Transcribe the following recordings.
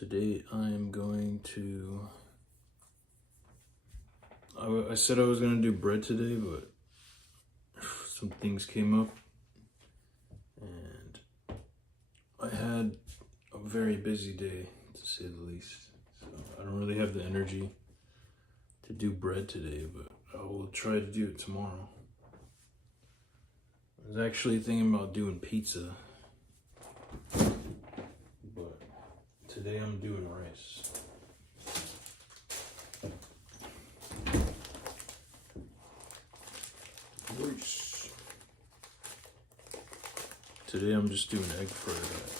Today I'm going to, I said I was going to do bread today, but some things came up and I had a very busy day, to say the least. So I don't really have the energy to do bread today, but I will try to do it tomorrow. I was actually thinking about doing pizza, but today I'm doing rice. Today I'm just doing egg fried rice.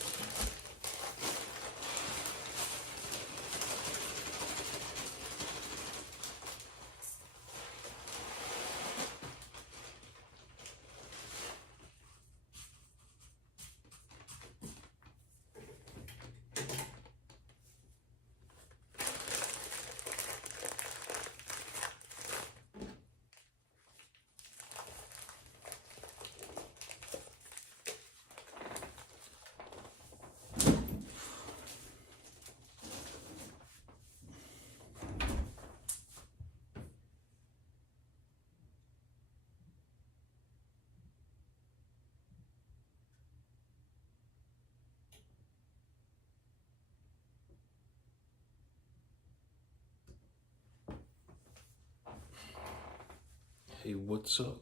Hey, what's up?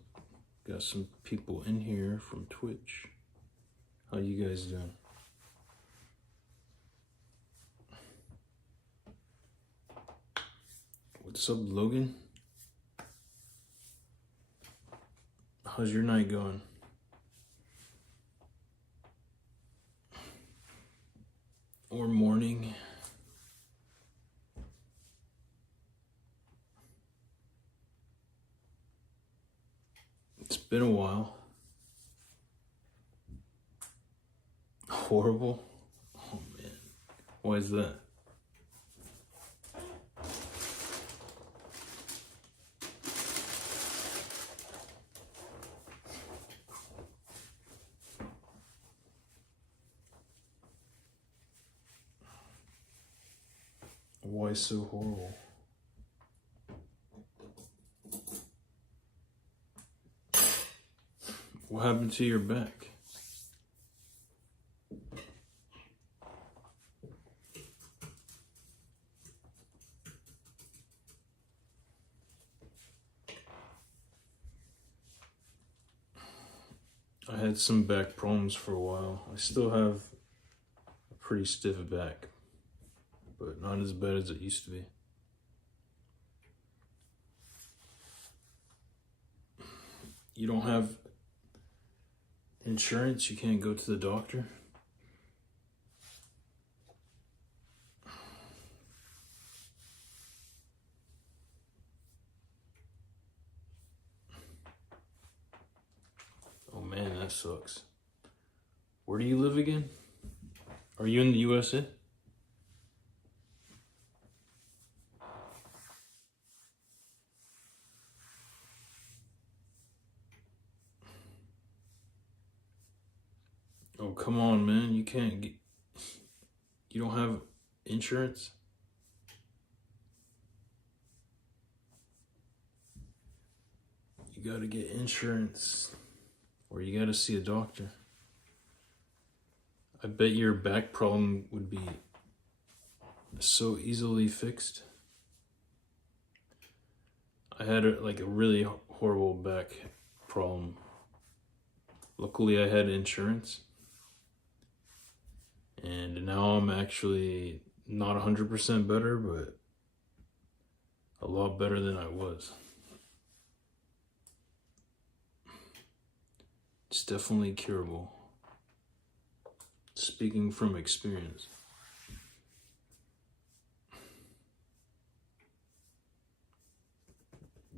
Got some people in here from Twitch. How you guys doing? What's up, Logan? How's your night going? Or morning? It's been a while. Horrible? Oh man. Why is that? Why so horrible? What happened to your back? I had some back problems for a while. I still have a pretty stiff back, but not as bad as it used to be. You don't have insurance? You can't go to the doctor? Oh man, that sucks. Where do you live again? Are you in the USA? Oh, come on, man. You can't get... You don't have insurance? You gotta get insurance, or you gotta see a doctor. I bet your back problem would be so easily fixed. I had a really horrible back problem. Luckily, I had insurance. And now I'm actually not 100% better, but a lot better than I was. It's definitely curable. Speaking from experience.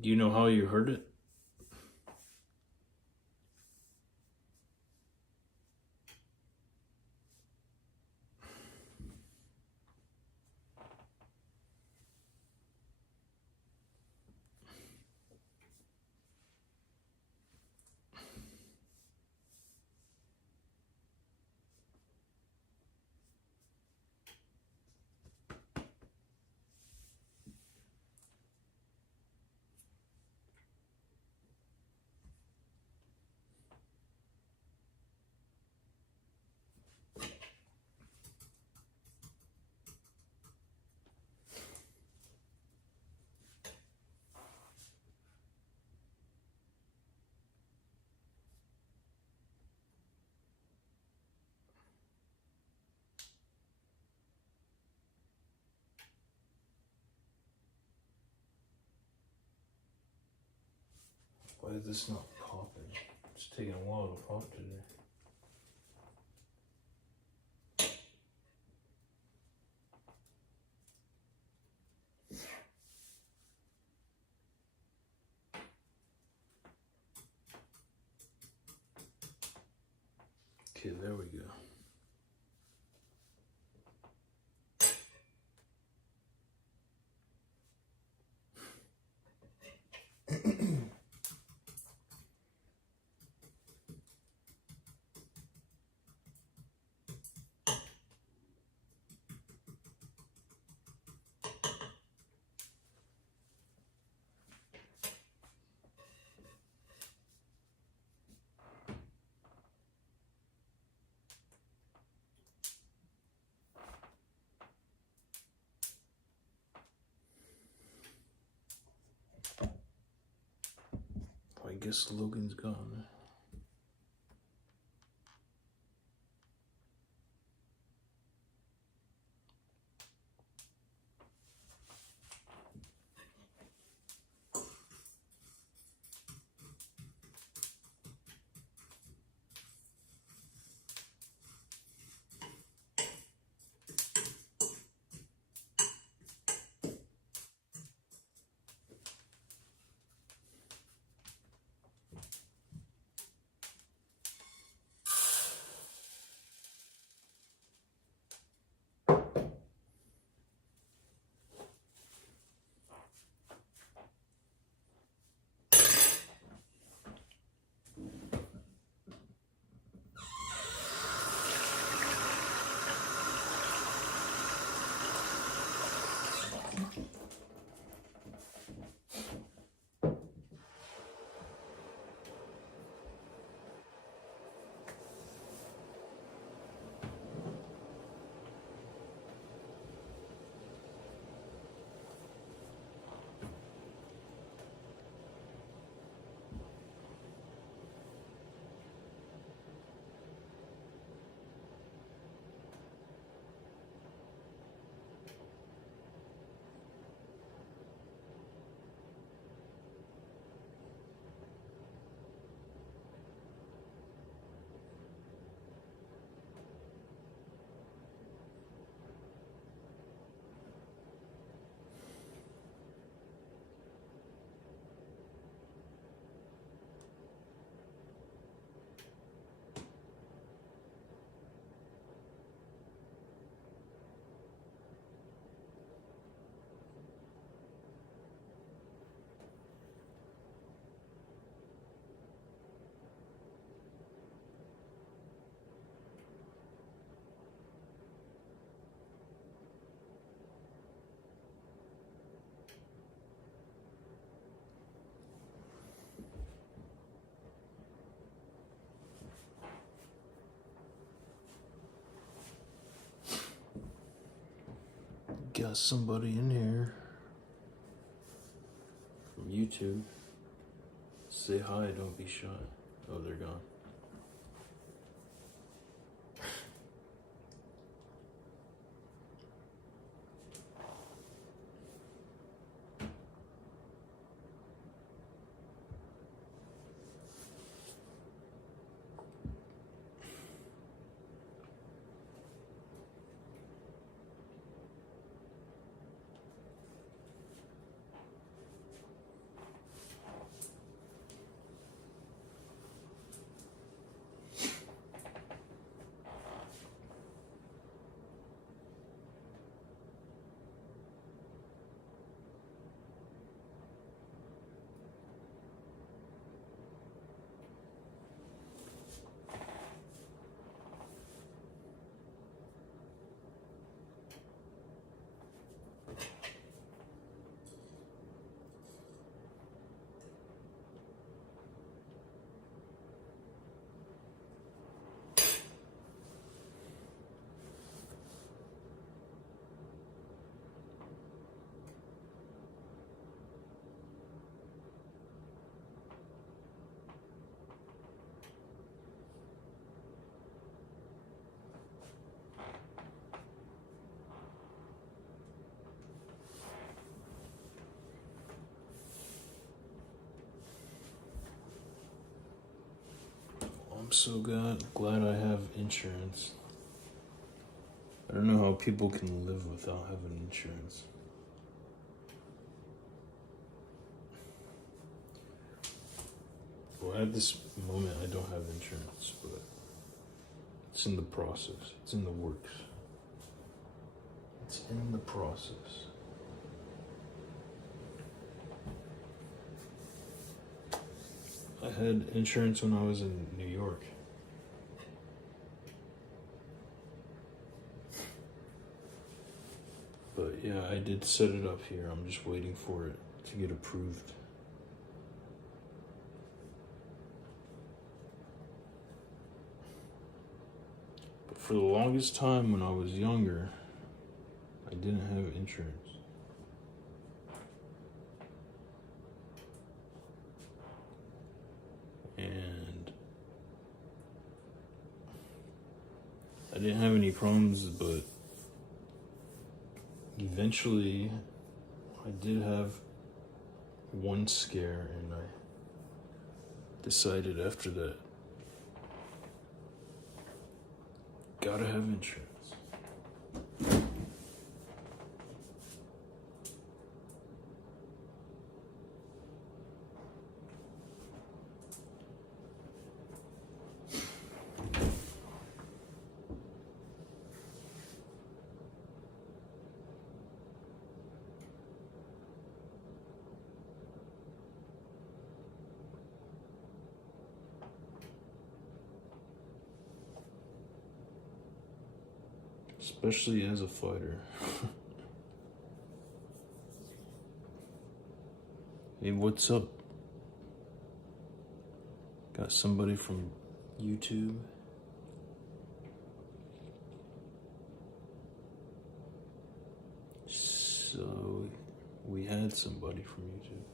Do you know how you hurt it? Why is this not popping? It's taking a while to pop today. Okay, there we go. I guess Logan's gone. Got somebody in here from YouTube. Say hi, don't be shy. Oh, they're gone. I'm so glad I have insurance. I don't know how people can live without having insurance. Well, at this moment, I don't have insurance, but it's in the process. It's in the works. It's in the process. I had insurance when I was in New York. But yeah, I did set it up here. I'm just waiting for it to get approved. But for the longest time when I was younger, I didn't have insurance. And I didn't have any problems, but eventually I did have one scare, and I decided after that, gotta have insurance. Especially as a fighter. Hey, what's up? Got somebody from YouTube. So, we had somebody from YouTube.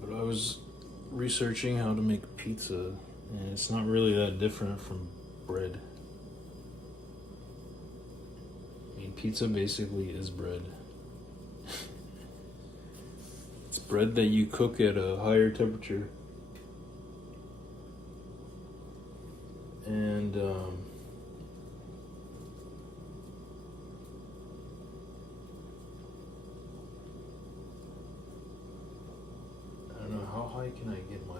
But I was researching how to make pizza, and it's not really that different from bread. I mean, pizza basically is bread. It's bread that you cook at a higher temperature. And, I don't know, how high can I get my...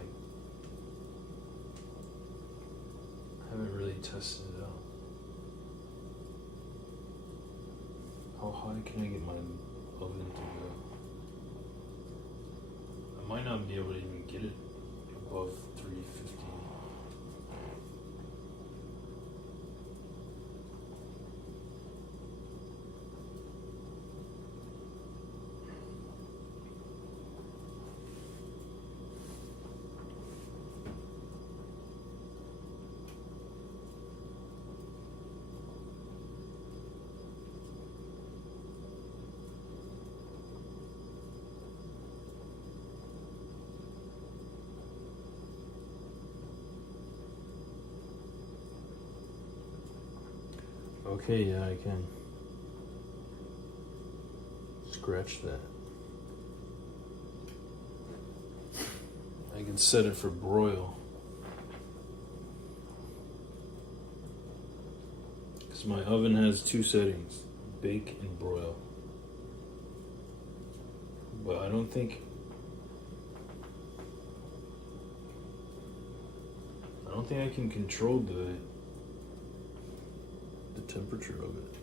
I haven't really tested it out. How high can I get my oven to go? I might not be able to even get it above 350. Okay, yeah, I can. Scratch that. I can set it for broil. Because my oven has two settings, bake and broil. But I don't think I can control the temperature of it.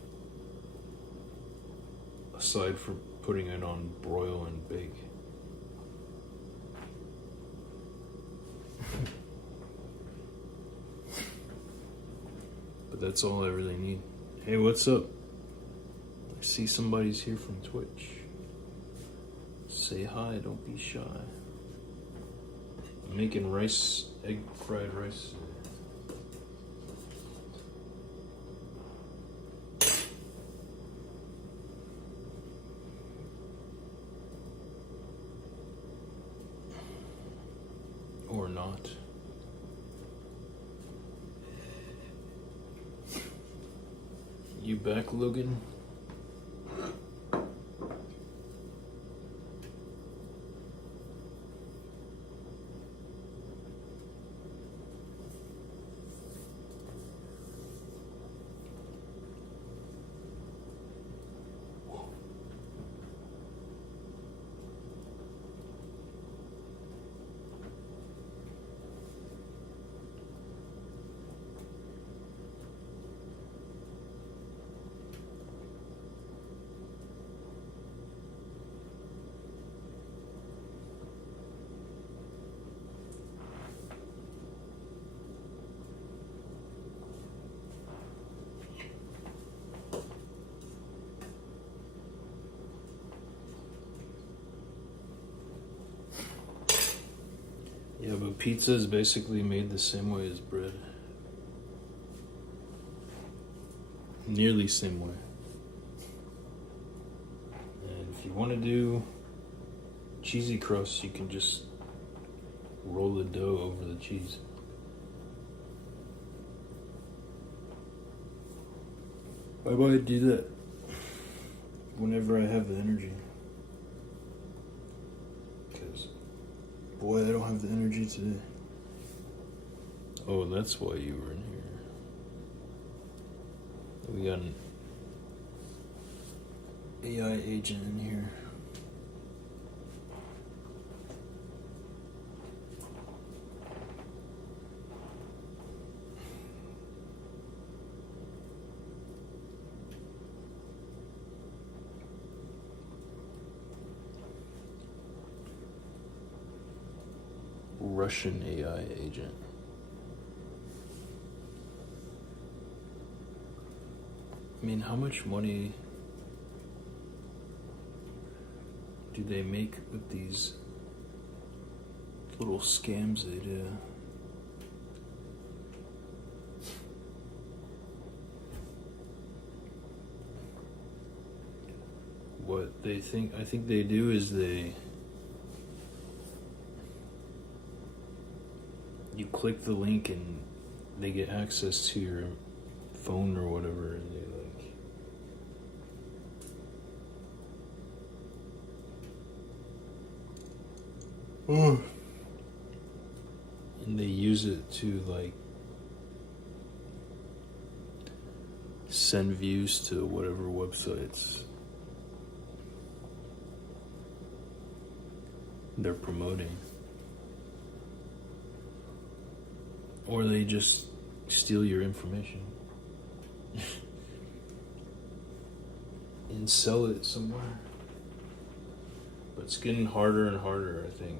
aside from putting it on broil and bake. But that's all I really need. Hey, what's up? I see somebody's here from Twitch. Say hi, don't be shy. I'm making egg fried rice. Or not. You back, Logan? Yeah, but pizza is basically made the same way as bread. Nearly same way. And if you want to do cheesy crust, you can just roll the dough over the cheese. Why would I do that whenever I have the energy? Because, boy, I don't have the energy today. Oh, that's why you were in here. We got an AI agent in here. Russian AI agent. I mean, how much money do they make with these little scams they do? What I think they do is you click the link and they get access to your phone or whatever, and they and they use it to like send views to whatever websites they're promoting. Or they just steal your information and sell it somewhere. But it's getting harder and harder, I think.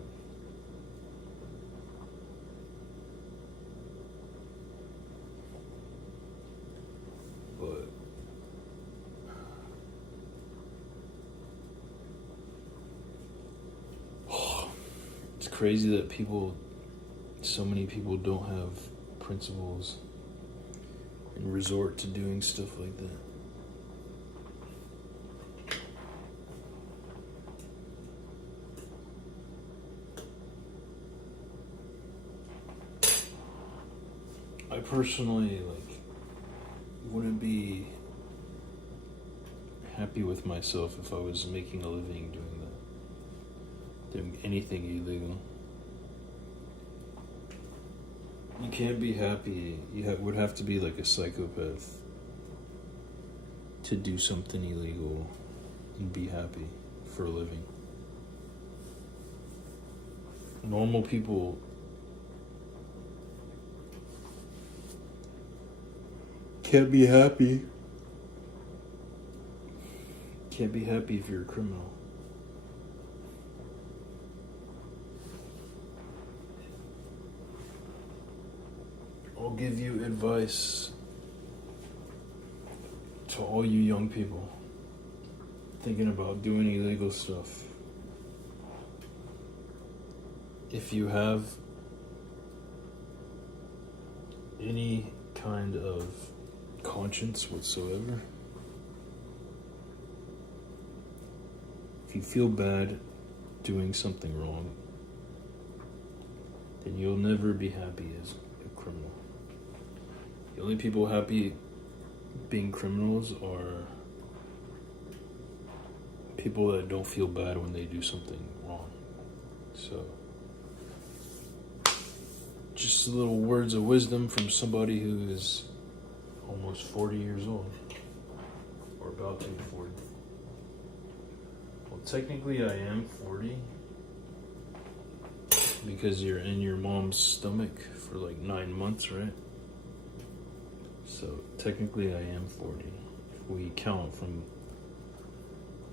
But it's crazy that so many people don't have principles and resort to doing stuff like that. I personally wouldn't be happy with myself if I was making a living doing anything illegal. You can't be happy. You would have to be like a psychopath to do something illegal and be happy for a living. Normal people can't be happy Can't be happy if you're a criminal. I'll give you advice to all you young people thinking about doing illegal stuff. If you have any kind of conscience whatsoever, if you feel bad doing something wrong, then you'll never be happy as a criminal. The only people happy being criminals are people that don't feel bad when they do something wrong. So, just little words of wisdom from somebody who is almost 40 years old, or about to be 40. Well, technically I am 40 because you're in your mom's stomach for like 9 months, right? So technically I am 40 if we count from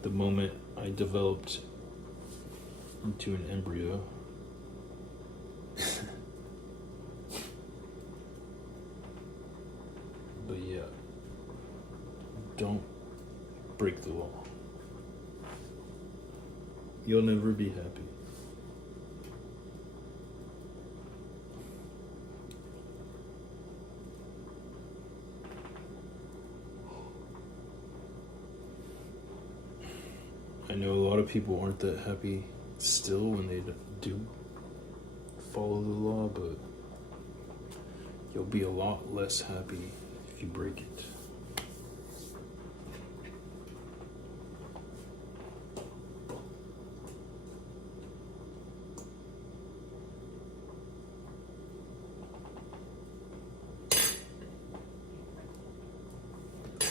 the moment I developed into an embryo. But yeah, don't break the law. You'll never be happy. I know a lot of people aren't that happy still when they do follow the law, but you'll be a lot less happy if you break it.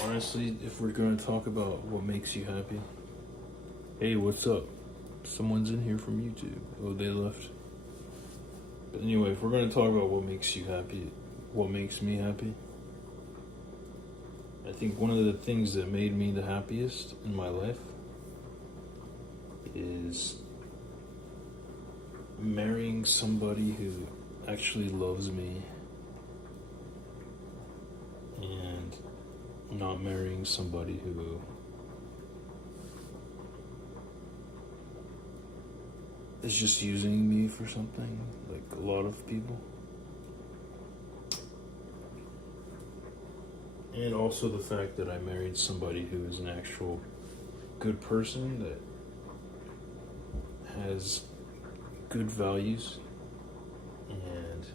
Honestly, if we're going to talk about what makes you happy, hey, what's up? Someone's in here from YouTube. Oh, they left. But anyway, if we're going to talk about what makes you happy, what makes me happy, I think one of the things that made me the happiest in my life is marrying somebody who actually loves me and not marrying somebody who is just using me for something, like a lot of people. And also the fact that I married somebody who is an actual good person that has good values and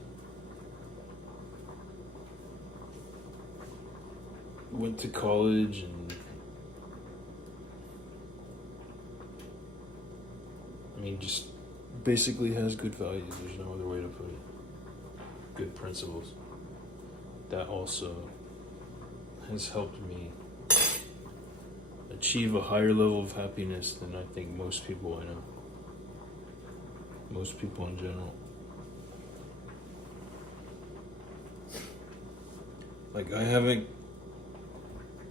went to college and just basically has good values. There's no other way to put it. Good principles. That also has helped me achieve a higher level of happiness than I think most people I know. Most people in general. Like, I haven't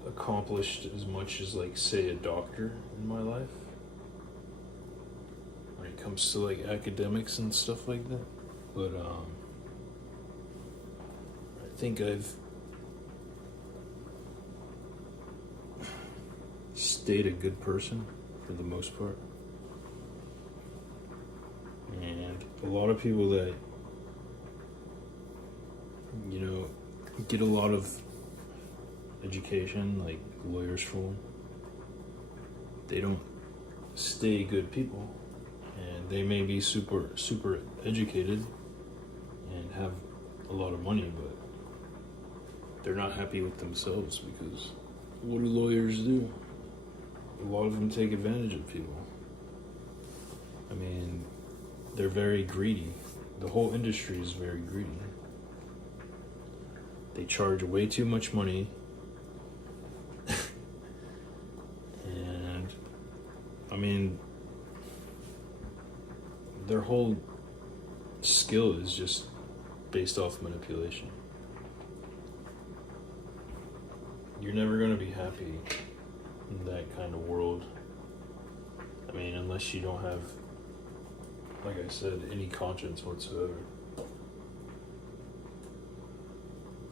accomplished as much as, like, say, a doctor in my life when it comes to, like, academics and stuff like that. But, I think I've stayed a good person for the most part. And a lot of people that, get a lot of education, like lawyers for one, they don't stay good people. And they may be super educated and have a lot of money, but they're not happy with themselves because what do lawyers do? A lot of them take advantage of people. I mean, they're very greedy. The whole industry is very greedy. They charge way too much money. And, I mean, their whole skill is just based off manipulation. You're never going to be happy in that kind of world. I mean, unless you don't have, like I said, any conscience whatsoever.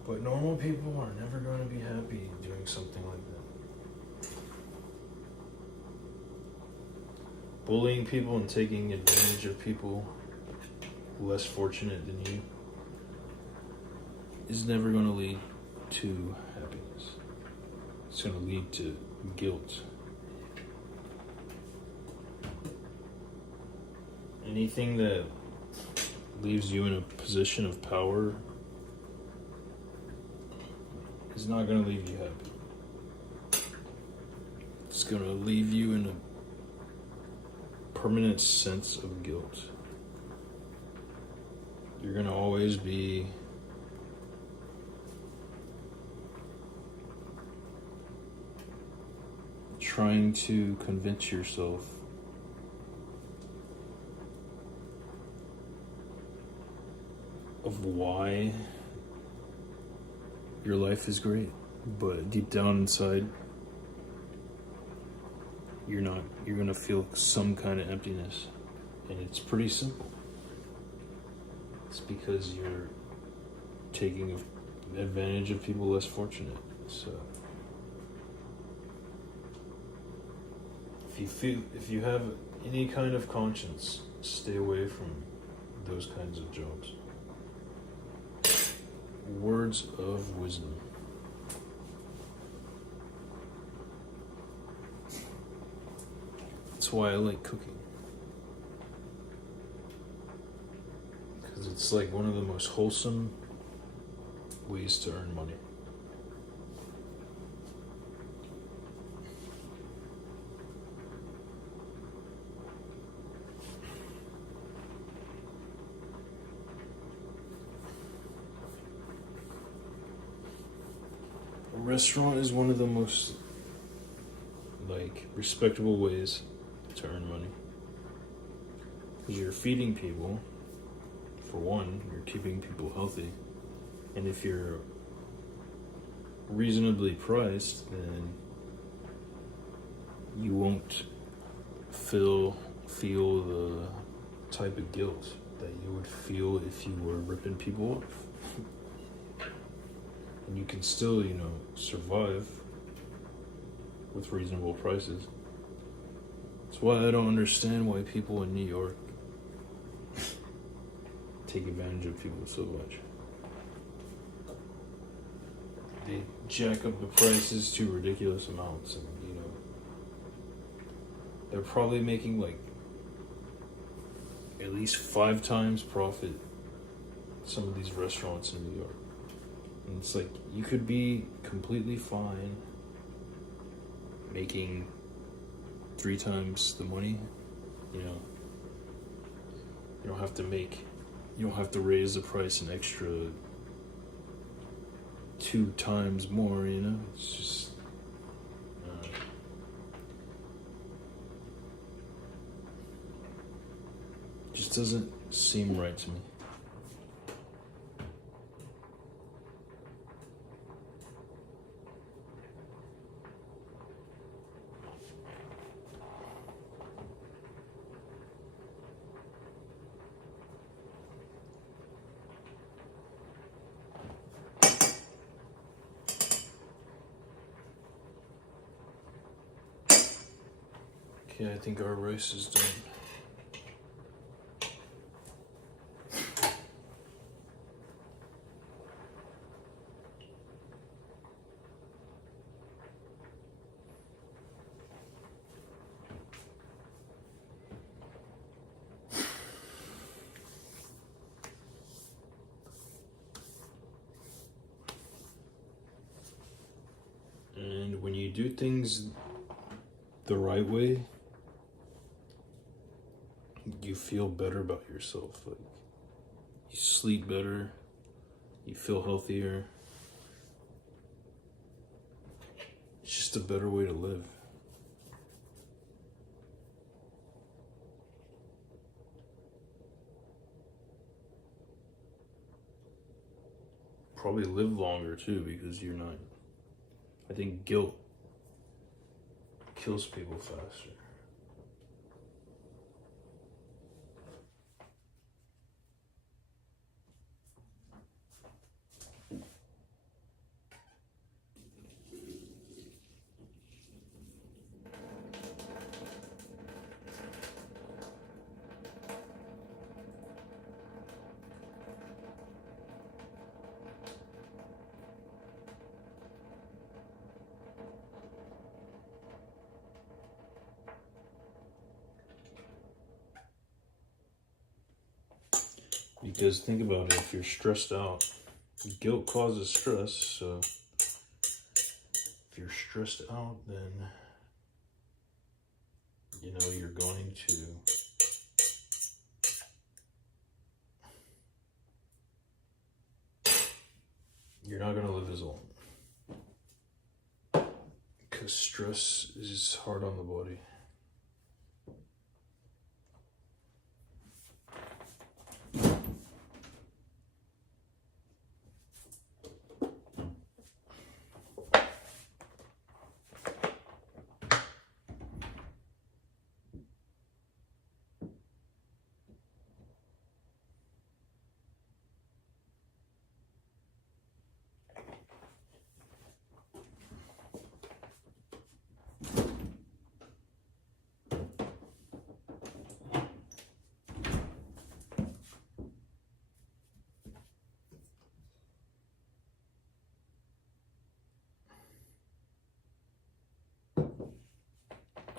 But normal people are never going to be happy doing something like that. Bullying people and taking advantage of people less fortunate than you is never going to lead to happiness. It's going to lead to guilt. Anything that leaves you in a position of power is not going to leave you happy. It's going to leave you in a permanent sense of guilt. You're going to always be trying to convince yourself of why your life is great, but deep down inside, you're not. You're gonna feel some kind of emptiness, and it's pretty simple. It's because you're taking advantage of people less fortunate. So, if you have any kind of conscience, stay away from those kinds of jobs. Words of wisdom. That's why I like cooking. Because it's like one of the most wholesome ways to earn money. A restaurant is one of the most respectable ways to earn money, because you're feeding people. For one, you're keeping people healthy, and if you're reasonably priced, then you won't feel the type of guilt that you would feel if you were ripping people off. And you can still, survive with reasonable prices. That's why I don't understand why people in New York take advantage of people so much. They jack up the prices to ridiculous amounts, and they're probably making at least 5 times profit some of these restaurants in New York. And it's like, you could be completely fine making 3 times the money. You don't have to raise the price an extra 2 times more, It's just just doesn't seem right to me. Okay, I think our rice is done. And when you do things the right way, you feel better about yourself. You sleep better, you feel healthier. It's just a better way to live. Probably live longer too, because you're not. I think guilt kills people faster. Because think about it, if you're stressed out, guilt causes stress, so if you're stressed out, then you know you're going to you're not going to live as long, because stress is hard on the body.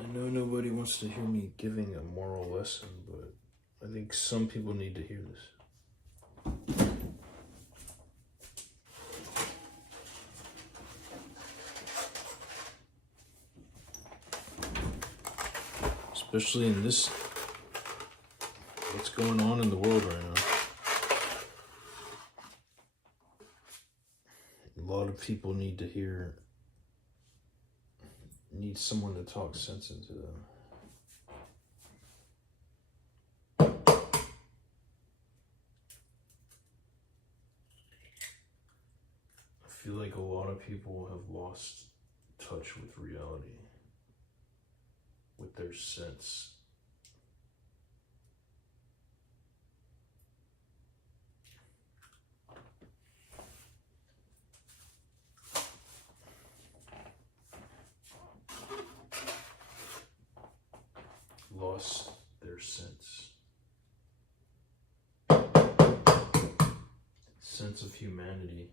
I know nobody wants to hear me giving a moral lesson, but I think some people need to hear this. Especially in this, what's going on in the world right now. A lot of people need to hear, need someone to talk sense into them. I feel like a lot of people have lost touch with reality, with their sense. Lost their sense of humanity.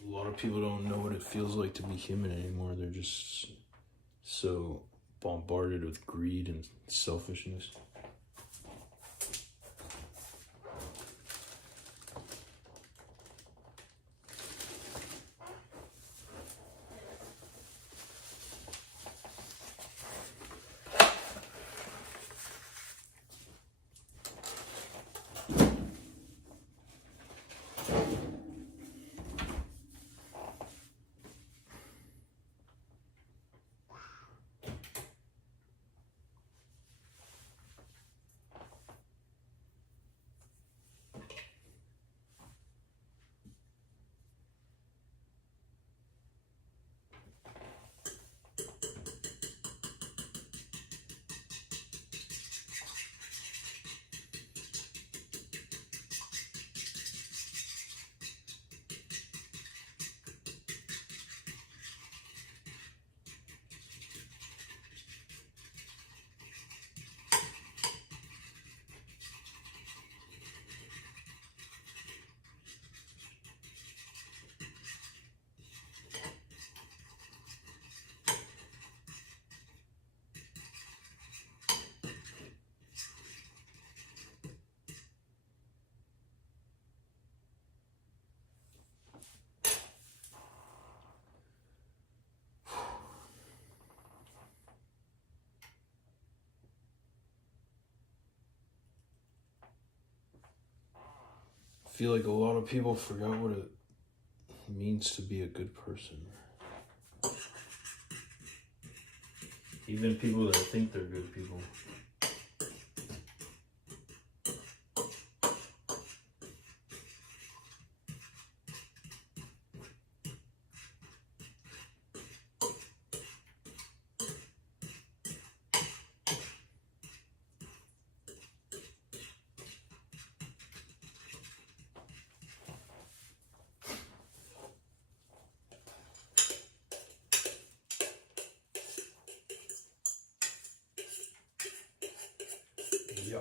A lot of people don't know what it feels like to be human anymore. They're just so bombarded with greed and selfishness. I feel like a lot of people forgot what it means to be a good person. Even people that think they're good people. Yeah.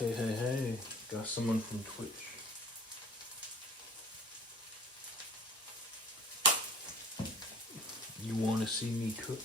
Hey, got someone from Twitch. You want to see me cook?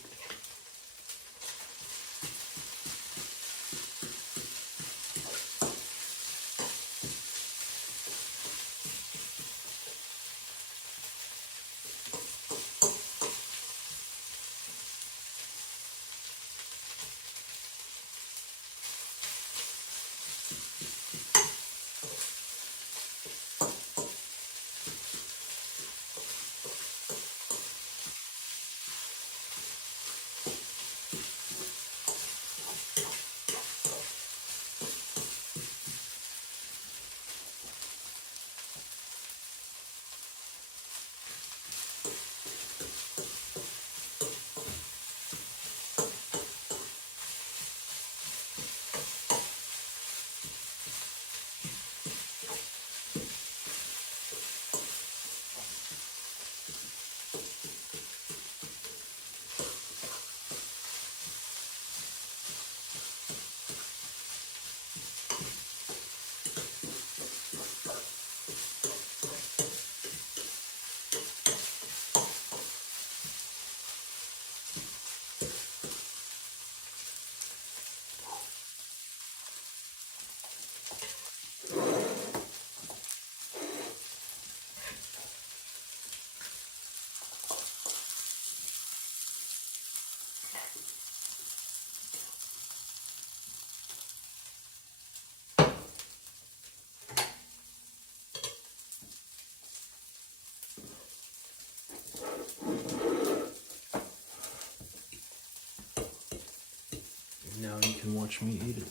Now you can watch me eat it.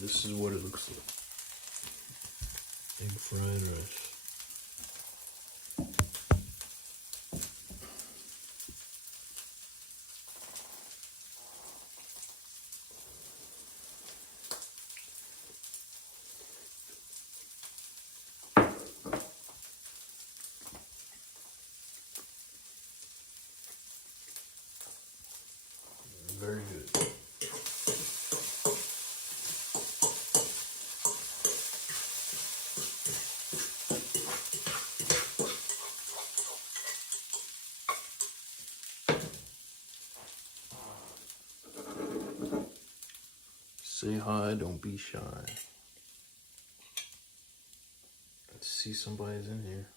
This is what it looks like. Egg fried rice. Very good. Say hi, don't be shy. Let's see somebody's in here.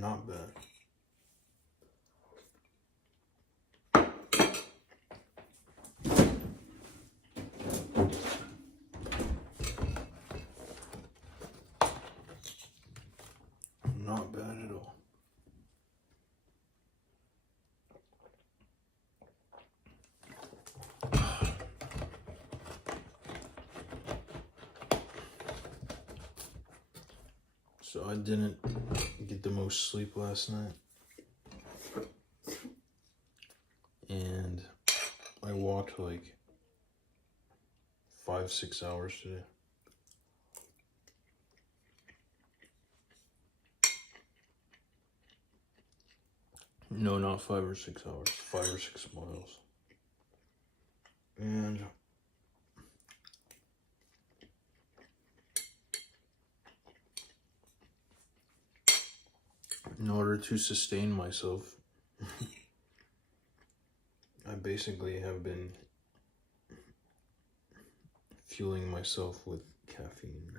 Not bad. Not bad at all. So I didn't get the most sleep last night. And I walked like 5-6 hours today. No, not 5 or 6 hours. 5 or 6 miles. And in order to sustain myself, I basically have been fueling myself with caffeine.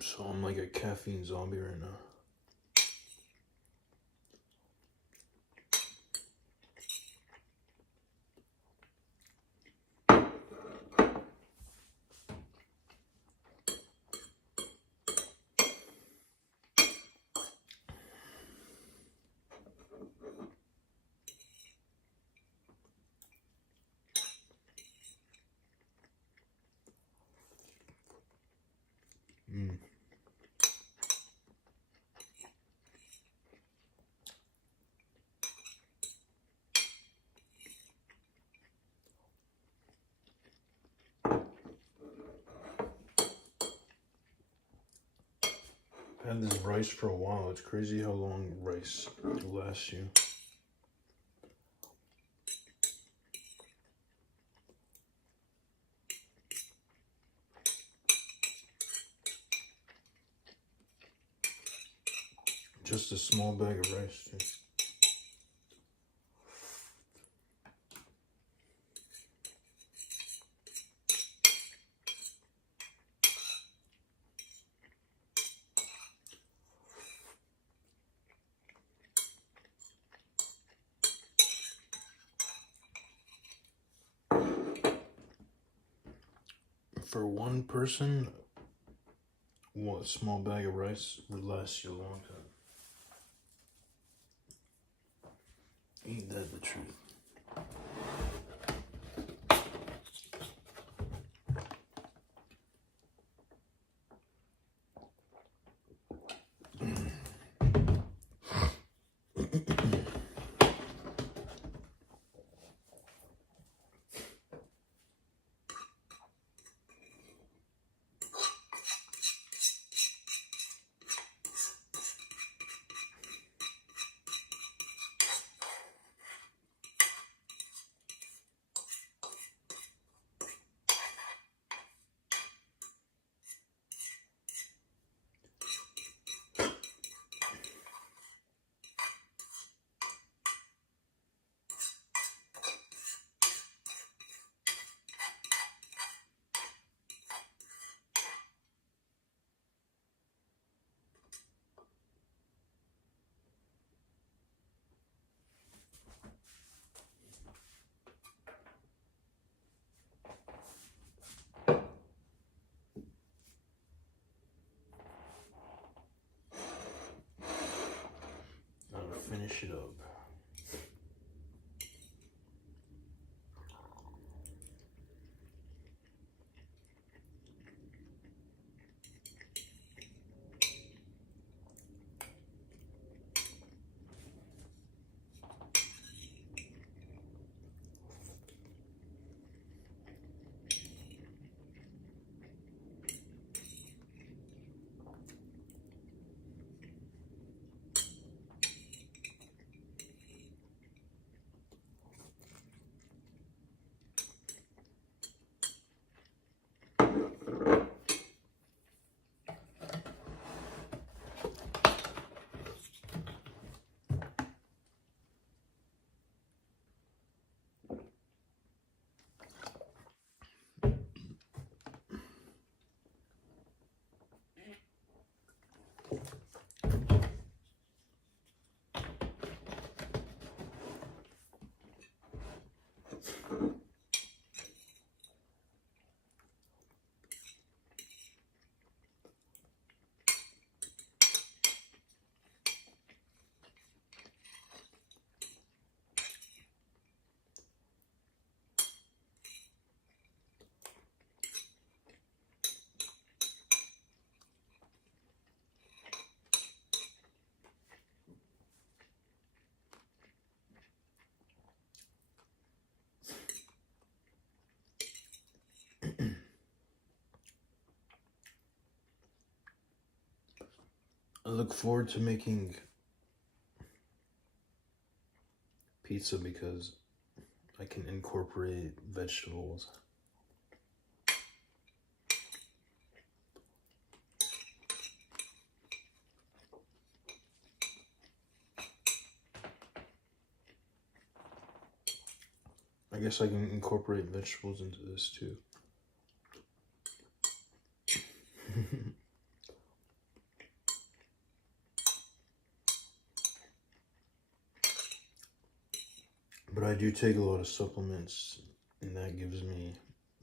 So I'm like a caffeine zombie right now. I've had this rice for a while. It's crazy how long rice lasts you. Just a small bag of rice, too. For one person, one small bag of rice would last you a long time. Ain't that the truth? I'll finish it up. I look forward to making pizza because I can incorporate vegetables. I guess I can incorporate vegetables into this too. But I do take a lot of supplements, and that gives me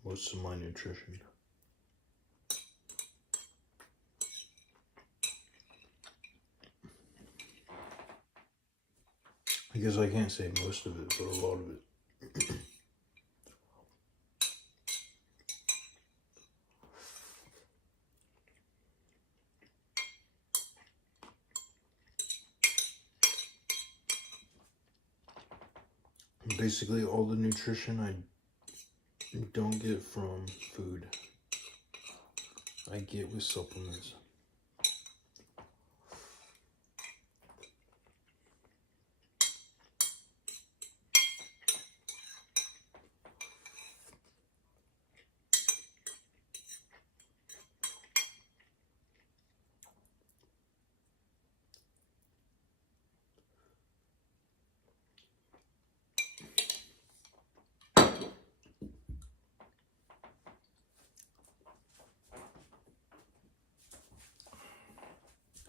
most of my nutrition. I guess I can't say most of it, but a lot of it. Basically, all the nutrition I don't get from food, I get with supplements.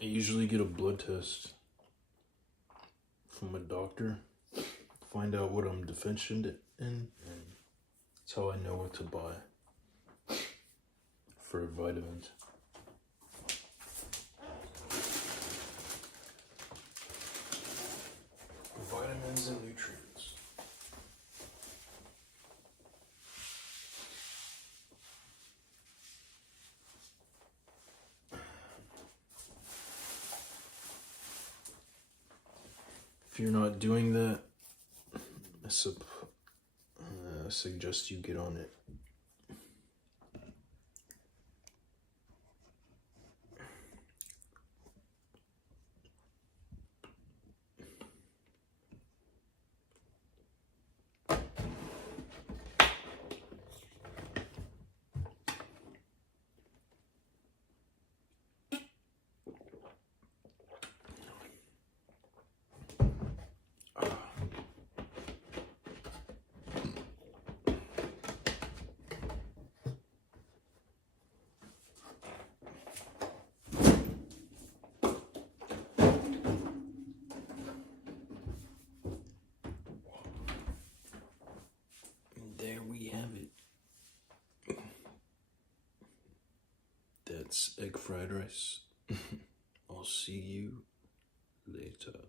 I usually get a blood test from a doctor, find out what I'm deficient in, and that's how I know what to buy for vitamins. Vitamins and nutrients. If you're not doing that, I suggest you get on it. There we have it. That's egg fried rice. I'll see you later.